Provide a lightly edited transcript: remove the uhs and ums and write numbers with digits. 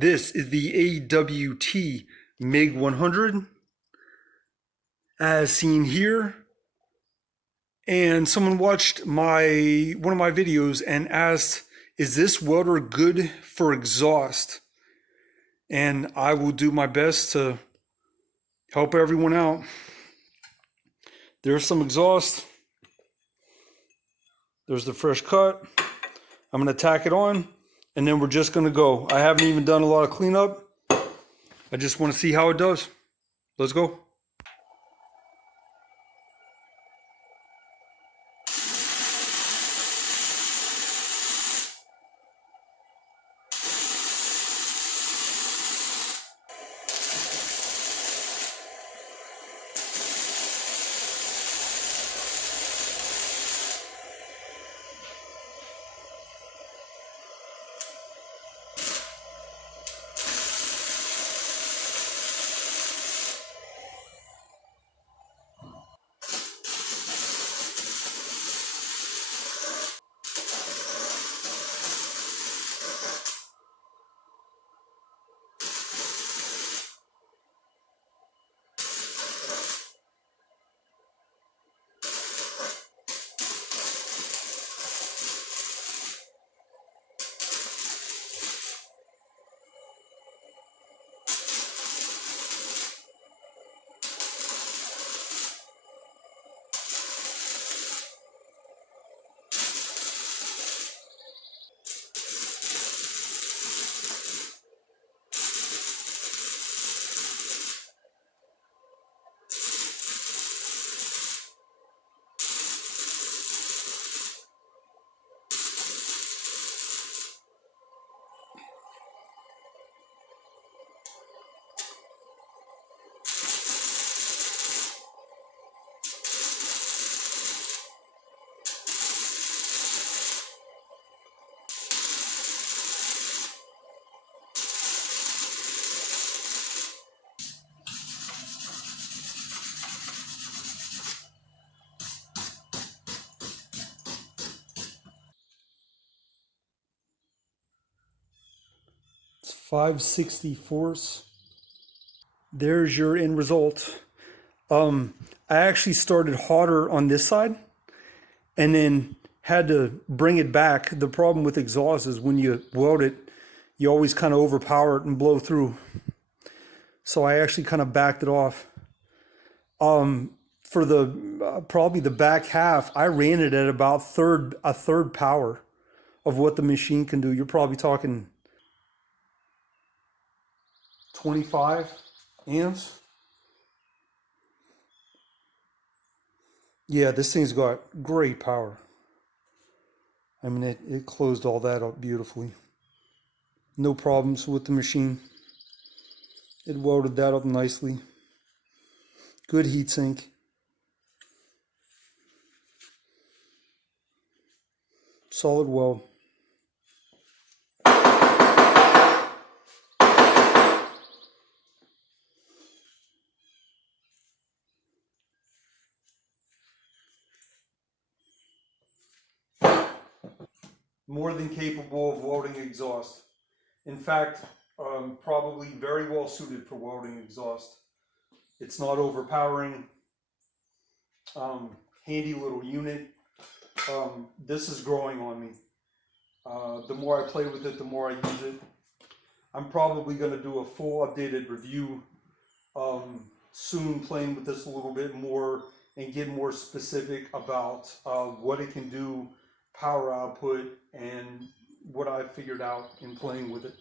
This is the AWT MIG 100 as seen here. And someone watched one of my videos and asked, is this welder good for exhaust? And I will do my best to help everyone out. There's some exhaust. There's the fresh cut. I'm gonna tack it on and then we're just gonna go. I haven't even done a lot of cleanup. I just wanna see how it does. Let's go. It's 5/64. There's your end result. I actually started hotter on this side and then had to bring it back. The problem with exhaust is when you weld it, you always kind of overpower it and blow through. So I actually kind of backed it off. For the probably the back half, I ran it at about a third power of what the machine can do. You're probably talking 25 amps. Yeah, this thing's got great power. I mean, it closed all that up beautifully. No problems with the machine. It welded that up nicely. Good heat sink. Solid weld. More than capable of welding exhaust. In fact, probably very well suited for welding exhaust. It's not overpowering. Handy little unit. This is growing on me. The more I play with it, the more I use it. I'm probably going to do a full updated review soon, playing with this a little bit more and get more specific about what it can do, power output, and what I've figured out in playing with it.